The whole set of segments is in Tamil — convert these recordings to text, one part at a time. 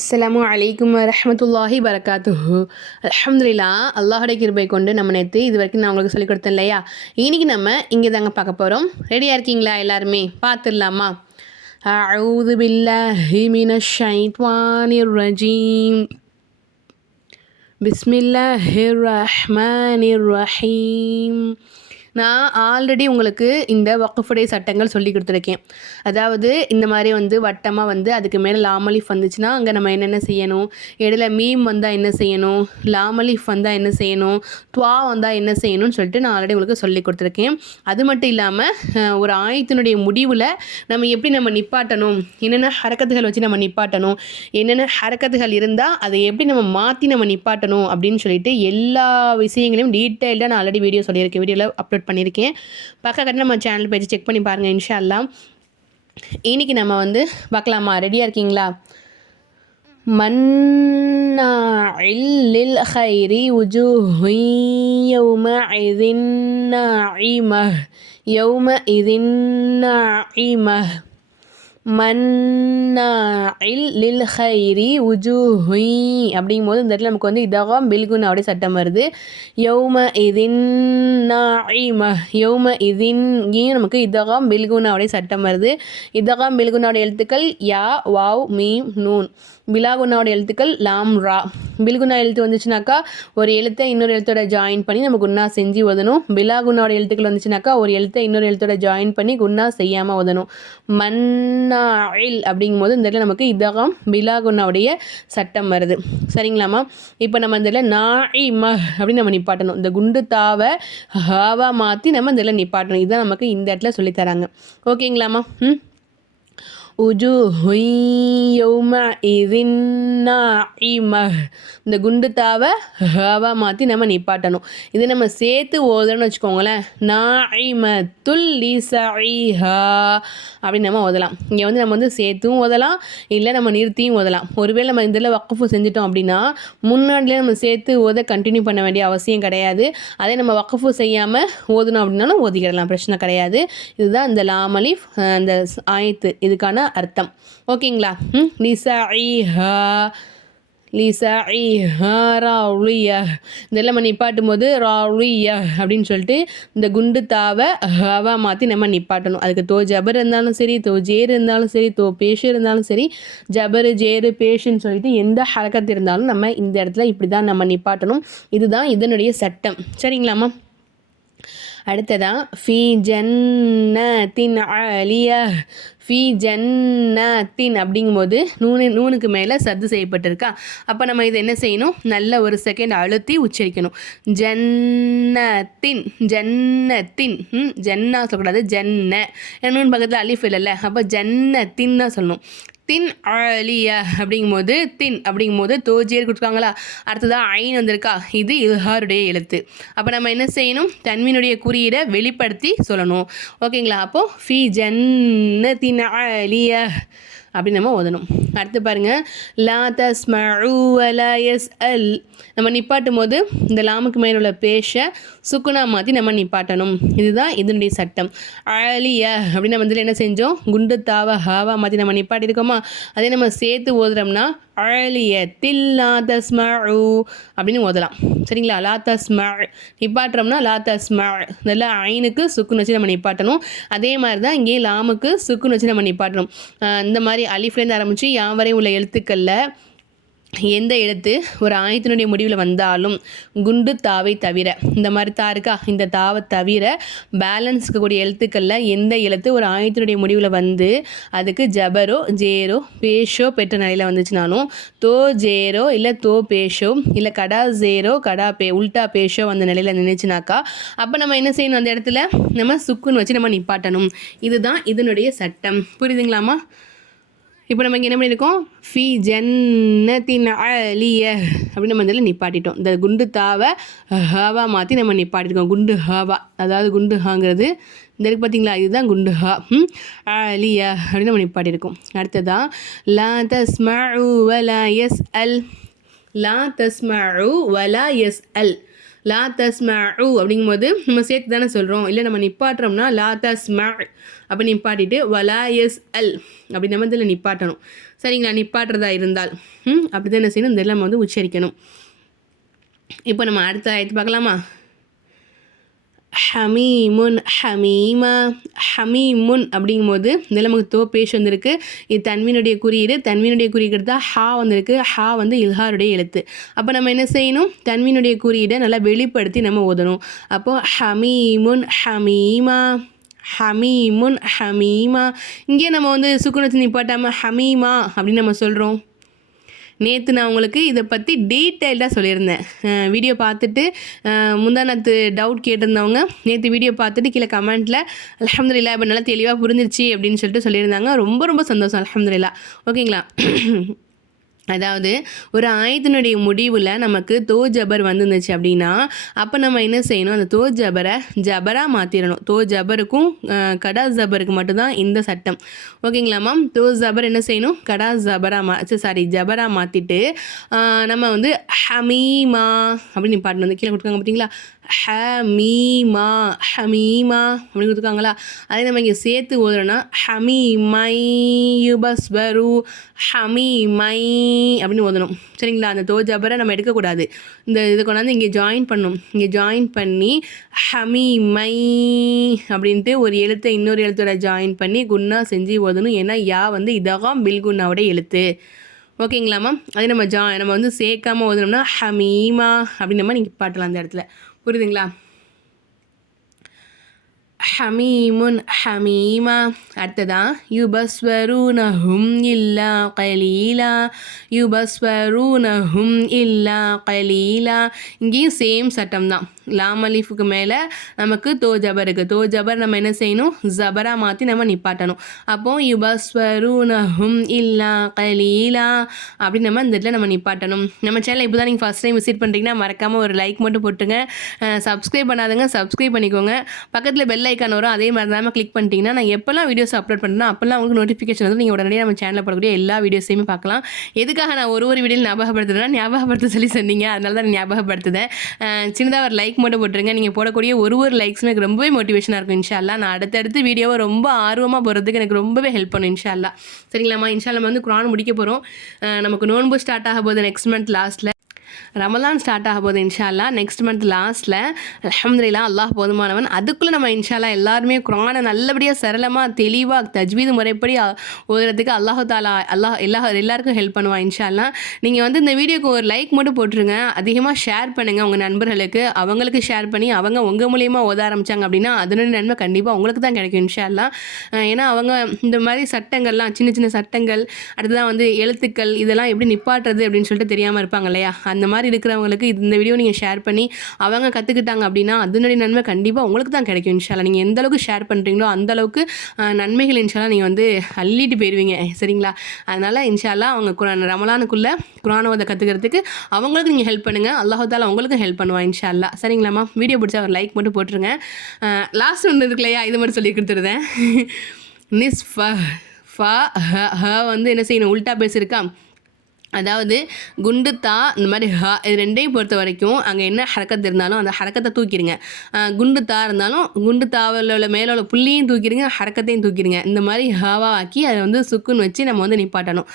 அஸ்லாம் அலைக்கும் ரஹமத்துல்லாஹி வரகாத்து அலமதுல்லா அல்லாஹுடைய கிருபை கொண்டு நம்ம நேற்று இது வரைக்கும் நான் உங்களுக்கு சொல்லிக் கொடுத்தேன் இல்லையா? இன்னைக்கு நம்ம இங்கே தாங்க பார்க்க போகிறோம் ரெடியாக இருக்கீங்களா எல்லாருமே? பார்த்துடலாமா? அவுது பில்லாஹி மினஷ் ஷைத்வானிர் ரஜீம். பிஸ்மில்லாஹிர் ரஹ்மானிர் ரஹீம். நான் ஆல்ரெடி உங்களுக்கு இந்த வக்குஃபுடைய சட்டங்கள் சொல்லி கொடுத்துருக்கேன். அதாவது இந்த மாதிரி வந்து வட்டமாக வந்து அதுக்கு மேலே லாமலிஃப் வந்துச்சுன்னா அங்கே நம்ம என்னென்ன செய்யணும்? இடையில மீம் வந்தால் என்ன செய்யணும்? லாமலிஃப் வந்தால் என்ன செய்யணும்? துவா வந்தால் என்ன செய்யணும்னு சொல்லிட்டு நான் ஆல்ரெடி உங்களுக்கு சொல்லி கொடுத்துருக்கேன். அது மட்டும் இல்லாமல் ஒரு ஆயத்தினுடைய முடிவில் நம்ம எப்படி நம்ம நிப்பாட்டணும்? என்னென்ன ஹரக்கத்துகள் வச்சு நம்ம நிப்பாட்டணும்? என்னென்ன ஹரக்கத்துகள் இருந்தால் அதை எப்படி நம்ம மாற்றி நம்ம நிப்பாட்டணும் அப்படின்னு சொல்லிட்டு எல்லா விஷயங்களையும் டீட்டெயில்டாக நான் ஆல்ரெடி வீடியோ சொல்லியிருக்கேன். வீடியோவில் அப்லோட் அப்லோட் பண்ணியிருக்கேன் பக்கக்கட்டு நம்ம சேனல் பேஜ் செக் பண்ணி பாருங்கள் இன்ஷால்லாம் இன்றைக்கி நம்ம வந்து பார்க்கலாமா? ரெடியாக இருக்கீங்களா? மன்னில் ஹைரி உஜு யௌம இதின் இம யௌம இதின் இம மன்னாயில் லில் ஹைரி உஜூஹி அப்படிங்கும்போது இந்த இடத்துல நமக்கு வந்து இதகம் பில்குன் அப்படியே சட்டம் வருது. யௌம இதின் நாயிம. யௌம இதின் நமக்கு இதகம் பில்குன் அப்படியே சட்டம் வருது. இதகம் பில்குனோட எழுத்துக்கள் யா வாவ் மீம் நூன். பிலாகுனாவோட எழுத்துக்கள் லாம் ரா. பில்குனா எழுத்து வந்துச்சுனாக்கா ஒரு எழுத்தை இன்னொரு எழுத்தோட ஜாயின் பண்ணி நம்ம குன்னா செஞ்சு உதணும். பிலாகுனாவோட எழுத்துக்கள் வந்துச்சுனாக்கா ஒரு எழுத்தை இன்னொரு எழுத்தோட ஜாயின் பண்ணி குன்னா செய்யாமல் ஓதணும் மன்னாயில் அப்படிங்கும்போது இந்த இடத்துல நமக்கு இதகம். பிலாகுனாவுடைய சட்டம் வருது. சரிங்களாம்மா? இப்போ நம்ம இந்த இடத்துல நாய் ம அப்படின்னு நம்ம நிப்பாட்டணும். இந்த குண்டு தாவை ஹாவா மாற்றி நம்ம இந்த இடத்துல நிப்பாட்டணும். இதுதான் நமக்கு இந்த இடத்துல சொல்லித்தராங்க ஓகேங்களாம்மா? ம்? இந்த குண்டு தாவை மாற்றி நம்ம நிப்பாட்டணும். இது நம்ம சேர்த்து ஓதுறோன்னு வச்சுக்கோங்களேன். நாஇம துல்லி சைஹா அப்படின்னு நம்ம ஓதலாம். இங்கே வந்து நம்ம வந்து சேர்த்தும் ஓதலாம் இல்லை நம்ம நிறுத்தியும் ஓதலாம். ஒருவேளை நம்ம இதில் வக்குஃபு செஞ்சிட்டோம் அப்படின்னா முன்னாடியே நம்ம சேர்த்து ஓத கண்டினியூ பண்ண வேண்டிய அவசியம் கிடையாது. அதே நம்ம வக்குஃபு செய்யாமல் ஓதணும் அப்படின்னாலும் ஓதிக்கிடலாம். பிரச்சனை கிடையாது. இதுதான் இந்த லாமலிஃப் அந்த ஆயத்து. இதுக்கான அர்த்தம். ஓகேங்களா? ம் லிசாஇஹா லிசாஇஹா இதெல்லாம் நம்ம நிப்பாட்டும் போது ராவுலிய அப்படின்னு சொல்லிட்டு இந்த குண்டு தாவை ஹவா மாற்றி நம்ம நிப்பாட்டணும். அதுக்கு தோ ஜபர் இருந்தாலும் சரி தோ ஜேர் இருந்தாலும் சரி தோ பேஷு இருந்தாலும் சரி ஜபரு ஜேரு பேஷுன்னு சொல்லிட்டு எந்த ஹரக்கத்து இருந்தாலும் நம்ம இந்த இடத்துல இப்படி தான் நம்ம நிப்பாட்டணும். இதுதான் இதனுடைய சட்டம். சரிங்களாம்மா அடுத்ததான் ஃபி ஜன்னத்தின் ஆலிய ஃபி ஜன்னத்தின் அப்படிங்கும்போது நூனு நூனுக்கு மேலே சத்து செய்யப்பட்டிருக்கா. அப்போ நம்ம இதை என்ன செய்யணும்? நல்ல ஒரு செகண்ட் அழுத்தி உச்சரிக்கணும். ஜன்னத்தின் ஜன்னத்தின் ம் ஜன்னா சொல்லக்கூடாது ஜன்ன. நூன் பக்கத்தில் அலிஃப் இல்லைல்ல. அப்போ ஜன்னத்தின் தான் சொல்லணும். தின் அழிய அப்படிங்கும்போது தின் அப்படிங்கும்போது தோஜியர் கொடுத்துருக்காங்களா? அடுத்ததாக ஐன் வந்திருக்கா? இது இல்ஹாருடைய எழுத்து. அப்போ நம்ம என்ன செய்யணும்? தன்மீனுடைய குறியீடை வெளிப்படுத்தி சொல்லணும். ஓகேங்களா? அப்போது ஃபி ஜன்ன தின் அழிய அப்படின்னு நம்ம ஓதணும். அடுத்து பாருங்கள் லா தஸ் எஸ் அல் நம்ம நிப்பாட்டும் போது இந்த லாமுக்கு மேலே உள்ள பேஷ சுக்குனா மாற்றி நம்ம நிப்பாட்டணும். இதுதான் இதனுடைய சட்டம். அழிய. அப்படின்னு நம்ம இதில் என்ன செஞ்சோம்? குண்டு தாவ ஹாவா மாற்றி நம்ம நிப்பாட்டியிருக்கோமா? அதே நம்ம சேர்த்து ஓதுறோம்னா அழிய தில் லா தஸ்ம அப்படின்னு ஓதலாம். சரிங்களா? லா தஸ்ம நிப்பாட்டுறோம்னா லா தஸ்ம இதெல்லாம் ஐனுக்கு சுக்குன்னு வச்சு நம்ம நிப்பாட்டணும். அதே மாதிரி தான் இங்கேயும் லாமுக்கு சுக்குன்னு வச்சு நம்ம நிப்பாட்டணும். இந்த மாதிரி அலிஃப்லேருந்து ஆரம்பித்து யான் வரை உள்ள எழுத்துக்களில் எந்த எழுத்து ஒரு ஆயத்தினுடைய முடிவில் வந்தாலும் குண்டு தாவை தவிர இந்த மாதிரி தா இருக்கா? இந்த தாவை தவிர பேலன்ஸ் இருக்கக்கூடிய எழுத்துக்களில் எந்த எழுத்து ஒரு ஆயத்தினுடைய முடிவில் வந்து அதுக்கு ஜபரோ ஜேரோ பேஷோ பெற்ற நிலையில் வந்துச்சுனாலும் தோ ஜேரோ இல்லை தோ பேஷோ இல்லை கடா ஜேரோ கடா பே உல்டா பேஷோ அந்த நிலையில் நினைச்சுனாக்கா அப்போ நம்ம என்ன செய்யணும் அந்த இடத்துல? நம்ம சுக்குன்னு வச்சு நம்ம நிப்பாட்டணும். இதுதான் இதனுடைய சட்டம். புரியுதுங்களாமா இப்போ நம்ம இங்கே என்ன பண்ணியிருக்கோம்? ஃபி ஜன்னத்தின் அலிய அப்படின்னு நம்ம இதில் நிப்பாட்டிட்டோம். இந்த குண்டு தாவை ஹாவா மாற்றி நம்ம நிப்பாட்டிருக்கோம் குண்டு ஹாவா. அதாவது குண்டு ஹாங்கிறது இந்த இருக்கு பார்த்தீங்களா? இதுதான் குண்டு ஹா. ம் அலிய அப்படின்னு நம்ம நிப்பாட்டியிருக்கோம். அடுத்ததான் லா தஸ்மா வலா எஸ் அல் லா தஸ்மா வலா எஸ் அல் லா தஸ்ம அப்படிங்கும்போது நம்ம சேர்த்து தானே சொல்கிறோம் இல்லை நம்ம நிப்பாட்டுறோம்னா லா தஸ்ம அப்படி நிப்பாட்டிட்டு வலா எஸ் அல் அப்படி நம்ம இதில் நிப்பாட்டணும். சரிங்களா? நிப்பாட்டுறதா இருந்தால். ம் அப்படி தான் என்ன செய்யணும்? இந்த நம்ம வந்து உச்சரிக்கணும். இப்போ நம்ம அடுத்த ஆயத்து பார்க்கலாமா? ஹமீமுன் ஹமீமா ஹமீமுன் அப்படிங்கும்போது இதில் நமக்கு தோ பேஷ் வந்திருக்கு. இது தன்வினுடைய குறியீடு. தன்வினுடைய குறியீடு தான் ஹா வந்திருக்கு. ஹா வந்து இல்ஹாருடைய எழுத்து. அப்போ நம்ம என்ன செய்யணும்? தன்வினுடைய குறியீடை நல்லா வெளிப்படுத்தி நம்ம ஓதணும். அப்போது ஹமீமுன் ஹமீமா ஹமீமுன் ஹமீமா. இங்கே நம்ம வந்து சுக்குனத்து நிப்பாட்டாமல் ஹமீமா அப்படின்னு நம்ம சொல்கிறோம் நேற்று நான் உங்களுக்கு இதை பற்றி டீட்டெயில்டாக சொல்லியிருந்தேன். வீடியோ பார்த்துட்டு முந்தானத்து டவுட் கேட்டிருந்தவங்க நேற்று வீடியோ பார்த்துட்டு கீழே கமெண்ட்டில் அலமதுல்லா இப்போ நல்லா தெளிவாக புரிஞ்சிருச்சு அப்படின்னு சொல்லிட்டு சொல்லியிருந்தாங்க. ரொம்ப ரொம்ப சந்தோஷம் அலமதுல்லா ஓகேங்களா? அதாவது ஒரு ஆயத்தினுடைய முடிவில் நமக்கு தோ ஜபர் வந்துருந்துச்சு அப்படின்னா அப்போ நம்ம என்ன செய்யணும்? அந்த தோ ஜபரை ஜபராக மாற்றிடணும் தோ ஜபருக்கும் கடா ஜபருக்கு மட்டும்தான் இந்த சட்டம். ஓகேங்களா மேம் தோ ஜபர் என்ன செய்யணும்? கடா ஜபரா மா சாரி ஜபரா மாற்றிட்டு நம்ம வந்து ஹமீமா அப்படின்னு பாட்டு வந்து கீழே கொடுக்காங்க பார்த்தீங்களா ஹமீமா ஹமீமா அப்படின்னு கொடுத்துருக்காங்களா? அதே நம்ம இங்கே சேர்த்து ஓதுறோன்னா ஹமீமை யுபஸ்வரு ஹமீமை அப்படின்னு ஓதணும். சரிங்களா? அந்த தோஜாபரை நம்ம எடுக்கக்கூடாது. இந்த இதை கொண்டாந்து இங்கே ஜாயின் பண்ணணும் இங்கே ஜாயின் பண்ணி ஹமீமை அப்படின்ட்டு ஒரு எழுத்தை இன்னொரு எழுத்தோட ஜாயின் பண்ணி குன்னா செஞ்சு ஓதணும். ஏன்னா யா வந்து இதகம் பில்குன்னாவோட எழுத்து. ஓகேங்களாம்மா அதே நம்ம ஜா நம்ம வந்து சேர்க்காமல் ஓதணும்னா ஹமீமா அப்படின்னு நம்ம நீங்கள் பாட்டலாம் அந்த இடத்துல. புரியுதுங்களா ஹமீமுன் ஹமீமா அடுத்ததான் யுபஸ்வரூனஹும் இல்லா கலீலா யுபஸ்வரூனஹும் இல்லா கலீலா இங்கேயும் சேம் சட்டம் தான் லாம் அலிஃபுக்கு மேலே நமக்கு தோ ஜபர் இருக்குது தோ ஜபர் நம்ம என்ன செய்யணும்? ஜபரா மாற்றி நம்ம நிப்பாட்டணும். அப்போ யுபஸ்வரூனஹும் இல்லா கலீலா அப்படின்னு நம்ம இந்த இடத்துல நம்ம நிப்பாட்டணும். நம்ம சேனல் இப்போ தான் நீங்கள் ஃபஸ்ட் டைம் விசிட் பண்ணுறீங்கன்னா மறக்காமல் ஒரு லைக் மட்டும் போட்டுங்க. சப்ஸ்கிரைப் பண்ணாதுங்க சப்ஸ்கிரைப் பண்ணிக்கோங்க. பக்கத்தில் பெல் ஐக்கான் வரும் அதே மாதிரி தான் கிளிக் பண்ணிட்டீங்கன்னா நான் எப்போல்லாம் வீடியோஸ் அப்லோட் பண்ணுறேன் அப்போல்லாம் உங்களுக்கு நோட்டிஃபிகேஷன் வந்து நீங்கள் உடனடியாக நம்ம சேனலில் போடக்கூடிய எல்லா வீடியோஸையுமே பார்க்கலாம். எதுக்காக நான் ஒரு ஒரு வீடியோ ஞாபகப்படுத்துறேன்னா ஞாபகப்படுத்த சொல்லி சொன்னீங்க. அதனால தான் ஞாபகப்படுத்துதேன். சின்னதாக ஒரு லைக் மட்டும் போட்டுருங்க. நீங்கள் போடக்கூடிய ஒரு ஒரு லைக்ஸுமே எனக்கு ரொம்பவே மோட்டிவேஷனாக இருக்கும் இன்ஷால்லா நான் அடுத்தடுத்து வீடியோவை ரொம்ப ஆர்வமாக போகிறதுக்கு எனக்கு ரொம்பவே ஹெல்ப் பண்ணும் இன்ஷால்லா சரிங்களாம்மா? இன்ஷால்லா வந்து குரான் முடிக்க போகிறோம் நமக்கு நோன்பு ஸ்டார்ட் ஆக போகுது நெக்ஸ்ட் மந்த் லாஸ்ட்டில் ரமலான் ஸ்டார்ட் ஆக போகுது இன்ஷால்லா நெக்ஸ்ட் மந்த் லாஸ்ட்டில் அலமதுல்லா அல்லாஹ் போதுமானவன். அதுக்குள்ளே நம்ம இன்ஷால்லா எல்லாருமே குரானை நல்லபடியாக சரளமாக தெளிவாக தஜ்வீது முறைப்படி ஓதுறதுக்கு அல்லாஹு தாலா அல்லாஹ் எல்லா எல்லாருக்கும் ஹெல்ப் பண்ணுவான் இன்ஷால்லா நீங்கள் வந்து இந்த வீடியோக்கு ஒரு லைக் மட்டும் போட்டுருங்க. அதிகமாக ஷேர் பண்ணுங்கள் உங்கள் நண்பர்களுக்கு. அவங்களுக்கு ஷேர் பண்ணி அவங்க உங்கள் மூலியமாக ஓத ஆரம்பித்தாங்க அப்படின்னா அதனுடைய நன்மை கண்டிப்பாக உங்களுக்கு தான் கிடைக்கும் இன்ஷால்லா ஏன்னா அவங்க இந்த மாதிரி சட்டங்கள்லாம் சின்ன சின்ன சட்டங்கள் அடுத்ததான் வந்து எழுத்துக்கள் இதெல்லாம் எப்படி நிப்பாட்டுறது அப்படின்னு சொல்லிட்டு தெரியாமல் இருப்பாங்க இல்லையா? அந்த மாதிரி இருக்கிறவங்களுக்கு இந்த வீடியோ நீங்கள் ஷேர் பண்ணி அவங்க கற்றுக்கிட்டாங்க அப்படின்னா அதனுடைய நன்மை கண்டிப்பாக உங்களுக்கு தான் கிடைக்கும் இன்ஷாலா நீங்கள் எந்த அளவுக்கு ஷேர் பண்ணுறீங்களோ அந்த அளவுக்கு நன்மைகள் இன்ஷாலா நீங்கள் வந்து அள்ளிட்டு போயிடுவீங்க சரிங்களா? அதனால் இன்ஷாலா அவங்க குரான் ரமலானுக்குள்ளே குரானுவதை கற்றுக்கிறதுக்கு அவங்களுக்கு நீங்கள் ஹெல்ப் பண்ணுங்கள் அல்லாஹால அவங்களுக்கும் ஹெல்ப் பண்ணுவான் இன்ஷால்லா சரிங்களாம்மா வீடியோ பிடிச்சா ஒரு லைக் மட்டும் போட்டுருங்க. லாஸ்ட் ஒன்று இருக்கு இல்லையா? இது மட்டும் சொல்லி கொடுத்துருந்தேன் நிஸ் ஃப ஃப ஹ வந்து என்ன செய்யணும்? உல்ட்டா பேசியிருக்கா அதாவது குண்டு தா இந்த மாதிரி ஹா இது ரெண்டையும் பொறுத்த வரைக்கும் அங்கே என்ன ஹரக்கத்து இருந்தாலும் அந்த ஹரக்கத்தை தூக்கிடுங்க. குண்டு தா இருந்தாலும் குண்டு தாவில் உள்ள மேலே உள்ள புள்ளியும் தூக்கிடுங்க ஹரக்கத்தையும் தூக்கிடுங்க. இந்த மாதிரி ஹாவா ஆக்கி அதை வந்து சுக்குன்னு வச்சு நம்ம வந்து நிப்பாட்டணும்.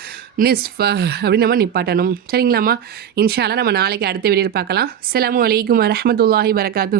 நிஸ் ஃப அப்படின்னு நம்ம நிப்பாட்டணும். சரிங்களாம்மா? இன்ஷாலாம் நம்ம நாளைக்கு அடுத்த வீடியோவில் பார்க்கலாம். அலாம் வலைக்கம் வரமத்துல்லாஹி வரகாத்து